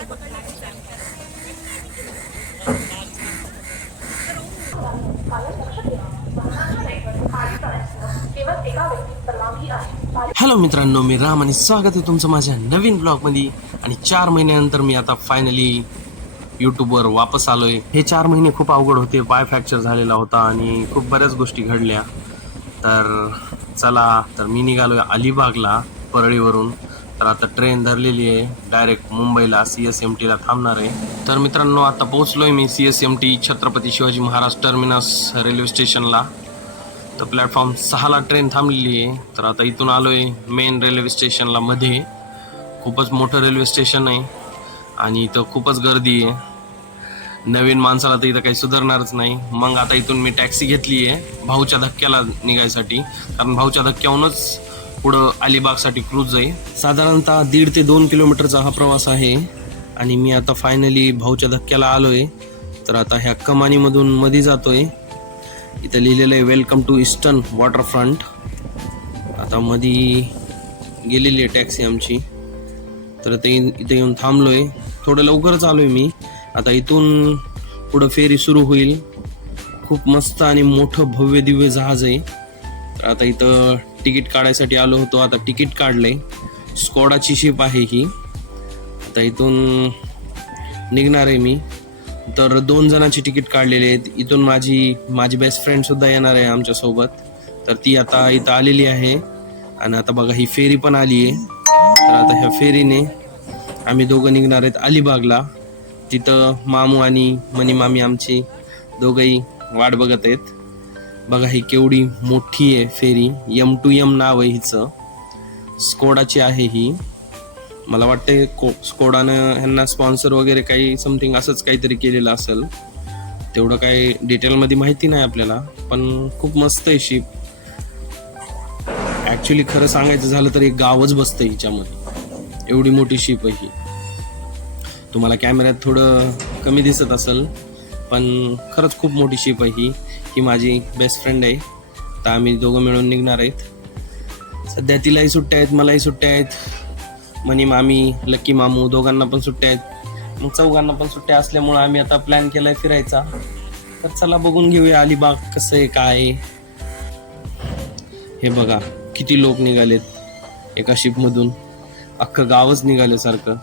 Hello मित्रांनो, मी राम आणि स्वागत आहे तुमचं माझ्या नवीन ब्लॉगमध्ये. आणि 4 महिन्यानंतर मी आता फायनली यूट्यूबवर वापस आलोय. हे 4 महिने खूप अवघड होते, पाय फ्रॅक्चर झालेला होता आणि खूप बऱ्याच गोष्टी घडल्या. तर चला, तर मी निघालोय अलिबागला परळीवरून. तर आता ट्रेन धरलेली आहे डायरेक्ट मुंबईला, CSMTला थांबणार आहे. तर मित्रांनो, आता पोहोचलोय मी CSMT Chhatrapati Shivaji Maharaj terminus railway स्टेशनला. तर प्लॅटफॉर्म 6ला ट्रेन थांबलेली आहे. तर आता इथून आलोय मेन रेल्वे स्टेशनला. मध्ये खूपच मोठं रेल्वे स्टेशन आहे आणि इथं खूपच गर्दी आहे. नवीन माणसाला तर इथं काही सुधारणारच नाही. मग आता इथून मी टॅक्सी घेतली आहे भाऊच्या धक्क्याला निघायसाठी, कारण भाऊच्या धक्क्याहूनच पुढं अलिबागसाठी क्रूज आहे. साधारणतः 1.5 ते 2 किलोमीटरचा हा प्रवास आहे आणि मी आता फायनली भाऊच्या धक्क्याला आलोय. तर आता ह्या कमानीमधून मध्ये जातोय. इथं लिहिलेलं आहे वेलकम टू ईस्टर्न वॉटरफ्रंट. आता मध्ये गेलेली आहे टॅक्सी आमची. तर इथे येऊन थांबलोय. थोडं लवकरच आलोय मी. आता इथून पुढं फेरी सुरू होईल. खूप मस्त आणि मोठं भव्य दिव्य जहाज आहे. तर आता इथं तिकीट काढायसाठी आलो होतो. आता तिकीट काढलंय. स्कोडाची शिप आहे ही. आता इथून निघणार आहे मी. तर 2 जणांची तिकीट काढलेली आहेत. इथून माझी बेस्ट फ्रेंड सुद्धा येणार आहे आमच्या सोबत. तर ती आता इथं आलेली आहे. आणि आता बघा, ही फेरी पण आली आहे. तर आता ह्या फेरीने आम्ही दोघं निघणार आहेत अलिबागला. तिथं मामू आणि मनी मामी आमची दोघंही वाट बघत आहेत. बघा, ही केवढी मोठी आहे फेरी. M2M नाव आहे हिचं. स्कोडाची आहे ही. मला वाटतं स्कोडानं ह्यांना स्पॉन्सर वगैरे काही समथिंग असंच काहीतरी केलेलं असेल. तेवढं काही डिटेलमध्ये माहिती नाही आपल्याला, पण खूप मस्त आहे शिप. ॲक्च्युली खरं सांगायचं झालं तर एक गावच बसतं हिच्यामध्ये, एवढी मोठी शिप आहे ही. तुम्हाला कॅमेऱ्यात थोडं कमी दिसत असेल, पण खरंच खूप मोठी शिप आहे ही. ही माझी बेस्ट फ्रेंड आहे. तर आम्ही दोघं मिळून निघणार आहेत. सध्या तिलाही सुट्ट्या आहेत, मलाही सुट्ट्या आहेत. मनी मामी, लकी मामू दोघांना पण सुट्ट्या आहेत. मग चौघांना पण सुट्ट्या असल्यामुळं आम्ही आता प्लॅन केलाय फिरायचा. तर चला बघून घेऊया अलिबाग कसं आहे, काय आहे. हे बघा किती लोक निघालेत एका शिपमधून. अख्खं गावच निघालं सारखं.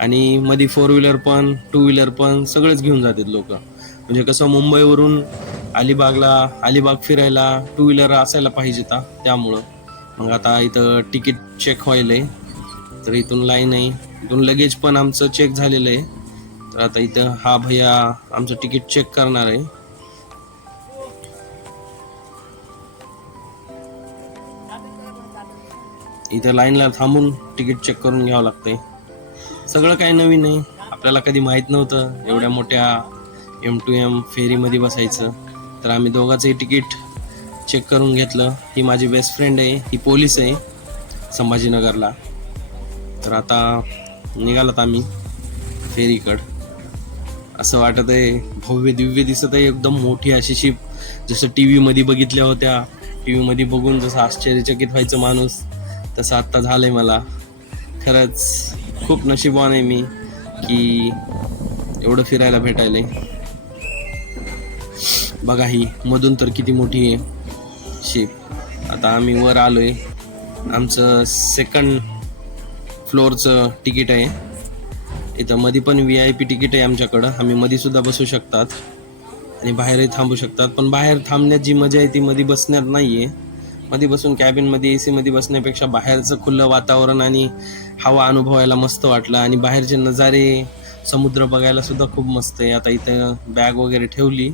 आणि मध्ये 4 व्हीलर पण 2 व्हीलर पण सगळेच घेऊन जातात लोक. म्हणजे कसं, मुंबईवरून अलिबाग फिरायला 2 व्हीलर असायला पाहिजे त्यामुळं. मग आता इथं तिकीट चेक व्हायलंय. तर इथून लाईन आहे. इथून लगेज पण आमचं चेक झालेलं आहे. तर आता इथं हा भैया आमचं तिकीट चेक करणार आहे. इथं लाईनला थांबून तिकीट चेक करून घ्यावं लागतंय. सगळं काही नवीन आहे, आपल्याला कधी माहीत नव्हतं एवढ्या मोठ्या M2M फेरीमध्ये बसायचं. तर आम्ही दोघांचंही तिकीट चेक करून घेतलं. ही माझी बेस्ट फ्रेंड आहे, ही पोलीस आहे संभाजीनगरला. तर आता निघालात आम्ही फेरीकडं. असं वाटत आहे, भव्य दिव्य दिसत आहे, एकदम मोठी अशी शिप. जसं TV मध्ये बघितल्या होत्या, TV मध्ये बघून जसं आश्चर्यचकित व्हायचं माणूस, तसं आत्ता झालंय मला. खरंच खूप नशीबवान आहे मी की एवढं फिरायला भेटायलंय. बघा, ही मधून तर किती मोठी आहे शिप. आता आम्ही वर आलोय. आमचं 2nd फ्लोअरचं तिकीट आहे. इथं मध्ये पण VIP तिकीट आहे आमच्याकडं. आम्ही मध्ये सुद्धा बसू शकतात आणि बाहेरही थांबू शकतात. पण बाहेर थांबण्यात जी मजा आहे ती मध्ये बसण्यात नाही आहे. मध्ये बसून कॅबिनमध्ये AC मध्ये बसण्यापेक्षा बाहेरचं खुलं वातावरण आणि हवा अनुभवायला मस्त वाटलं. आणि बाहेरचे नजारे, समुद्र बघायला सुद्धा खूप मस्त आहे. आता इथं बॅग वगैरे ठेवली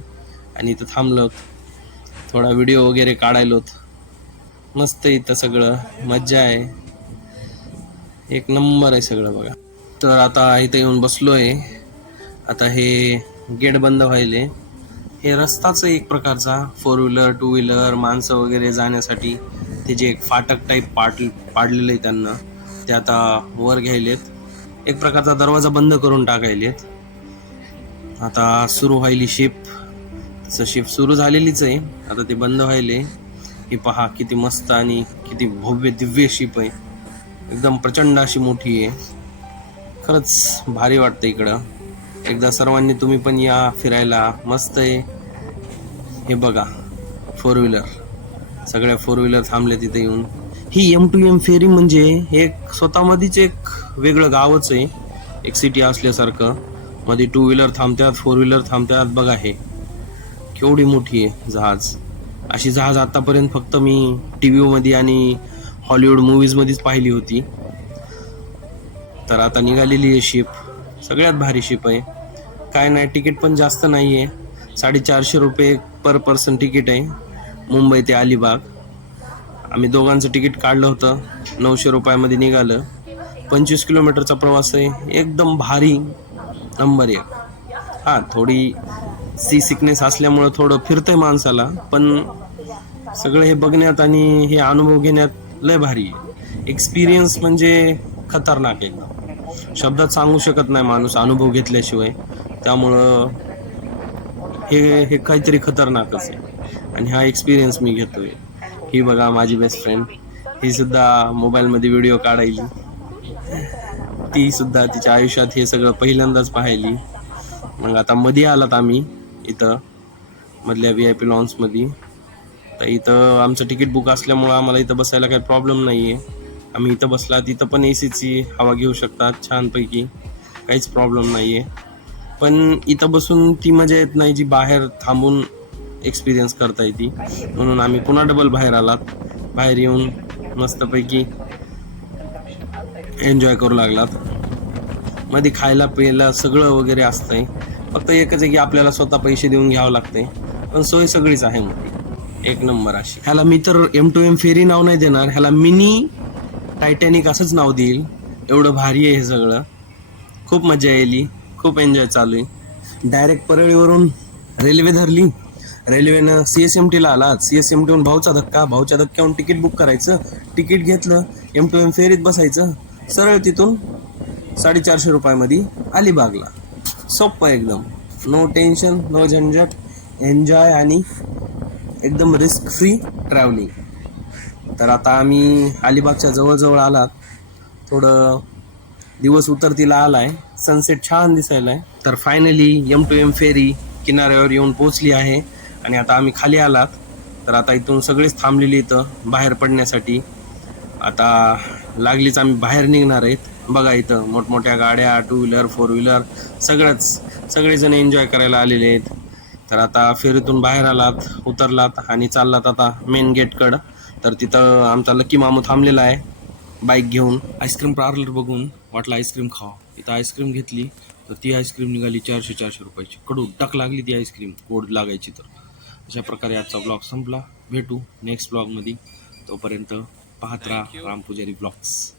आणि इथं थांबलो, थोडा व्हिडिओ वगैरे काढायलोत. मस्त इथं सगळं मज्जा आहे, एक नंबर आहे सगळं बघा. तर आता इथं येऊन बसलोय. आता हे गेट बंद व्हायले. हे रस्ताच एक प्रकारचा 4 व्हीलर 2 व्हीलर माणसं वगैरे जाण्यासाठी ते जे एक फाटक टाईप पाडलेलं आहे त्यांना, ते आता वर घ्यायलेत. एक प्रकारचा दरवाजा बंद करून टाकायलेत. आता सुरू व्हायली शिप. तसं शिप सुरू झालेलीच आहे, आता ते बंद व्हायले. हे पहा किती मस्त आणि किती भव्य दिव्य शिप आहे. एकदम प्रचंड अशी मोठी आहे. खरंच भारी वाटतं इकडं. एकदा सर्वांनी तुम्ही पण या फिरायला. मस्त आहे. हे बघा 4 व्हीलर, सगळ्या 4 व्हीलर थांबल्या तिथे येऊन. ही M2M फेरी म्हणजे एक स्वतःमध्येच एक वेगळं गावच आहे, एक सिटी असल्यासारखं. मध्ये 2 व्हीलर थांबतात, 4 व्हीलर थांबतात. बघा हे केवढी मोठी आहे जहाज. अशी जहाज आतापर्यंत फक्त मी TV मध्ये आणि हॉलिवूड मूवीज मध्येच पाहिली होती. तर आता निघालेली आहे शिप. सगळ्यात भारी शिप आहे. काय नाही, तिकीट पण जास्त नाही आहे. 450 रुपये पर पर्सन तिकीट आहे, मुंबई ते अलिबाग. आम्ही दोघांचं तिकीट काढलं होतं, 900 रुपयामध्ये निघालं. 25 किलोमीटरचा प्रवास आहे. एकदम भारी, नंबर 1. हां, थोडी सी सिकनेस असल्यामुळं थोडं फिरतंय माणसाला, पण सगळं हे बघण्यात आणि हे अनुभव घेण्यात लय भारी आहे. एक्सपिरियन्स म्हणजे खतरनाक एकदम, शब्दात सांगू शकत नाही माणूस अनुभव घेतल्याशिवाय. त्यामुळं हे काहीतरी खतरनाकच आहे आणि हा एक्सपिरियन्स मी घेतोय. ही बघा माझी बेस्ट फ्रेंड, ही सुद्धा मोबाईलमध्ये व्हिडिओ काढायली. ती सुद्धा तिच्या आयुष्यात हे सगळं पहिल्यांदाच पाहिली. मग आता मध्ये आलात आम्ही इथं मधल्या VIP लॉन्समध्ये. तर इथं आमचं तिकीट बुक असल्यामुळं आम्हाला इथं बसायला काही प्रॉब्लेम नाही आहे. आम्ही इथं बसलात, इथं पण ACची हवा घेऊ शकतात छानपैकी, काहीच प्रॉब्लेम नाही आहे. पण इथं बसून ती मजा येत नाही जी बाहेर थांबून एक्सपिरियन्स करता येते. म्हणून आम्ही पुन्हा डबल बाहेर आलात. बाहेर येऊन मस्तपैकी एन्जॉय करू लागलात. मध्ये खायला प्यायला सगळं वगैरे असतंय. फक्त एकच आहे की आपल्याला स्वतः पैसे देऊन घ्यावं लागतंय, पण सोय सगळीच आहे मध्ये एक नंबर अशी. ह्याला मी तर M2M फेरी नाव नाही देणार, ह्याला मिनी टायटॅनिक असंच नाव देईल. एवढं भारी आहे हे सगळं. खूप मजा येईल, खूप एन्जॉय चालू आहे. डायरेक्ट परळीवरून रेल्वे धरली, रेल्वेनं CSMTला आला. CSMTहून भाऊच्या धक्क्याहून तिकीट बुक करायचं. तिकीट घेतलं, M2M फेरीत बसायचं, सरळ तिथून 450 रुपयामध्ये अलिबागला. सोपं एकदम, नो टेन्शन, नो झंझट, एन्जॉय आणि एकदम रिस्क फ्री ट्रॅव्हलिंग. तर आता आम्ही अलिबागच्या जवळजवळ आलात. थोडं दिवस उतरतीला आलाय, सनसेट छान दिसायला आहे. तर फायनली M2M फेरी किनाऱ्यावर येऊन पोचली आहे आणि आता आम्ही खाली आलात. तर आता इथून सगळेच थांबलेली इथं बाहेर पडण्यासाठी. आता लागलीच आम्ही बाहेर निघणार आहेत. बघा इथं मोठमोठ्या गाड्या, 2 व्हीलर 4 व्हीलर सगळेजण एन्जॉय करायला आलेले आहेत. तर आता फेरीतून बाहेर आलात, उतरलात आणि चाललात आता मेन गेटकडं. तर तिथं आमचा लकी मामू थांबलेला आहे बाईक घेऊन. आईस्क्रीम पार्लर बघून वाटलं आईस्क्रीम खावा. इथं आईस्क्रीम घेतली तर ती आईस्क्रीम निघाली 400 रुपयाची. कडू टक लागली ती आईस्क्रीम गोड लागायची. तर अशा प्रकारे आजचा ब्लॉग संपला. भेटू नेक्स्ट ब्लॉगमध्ये. तोपर्यंत पाहत राहा राम पुजारी ब्लॉग्स.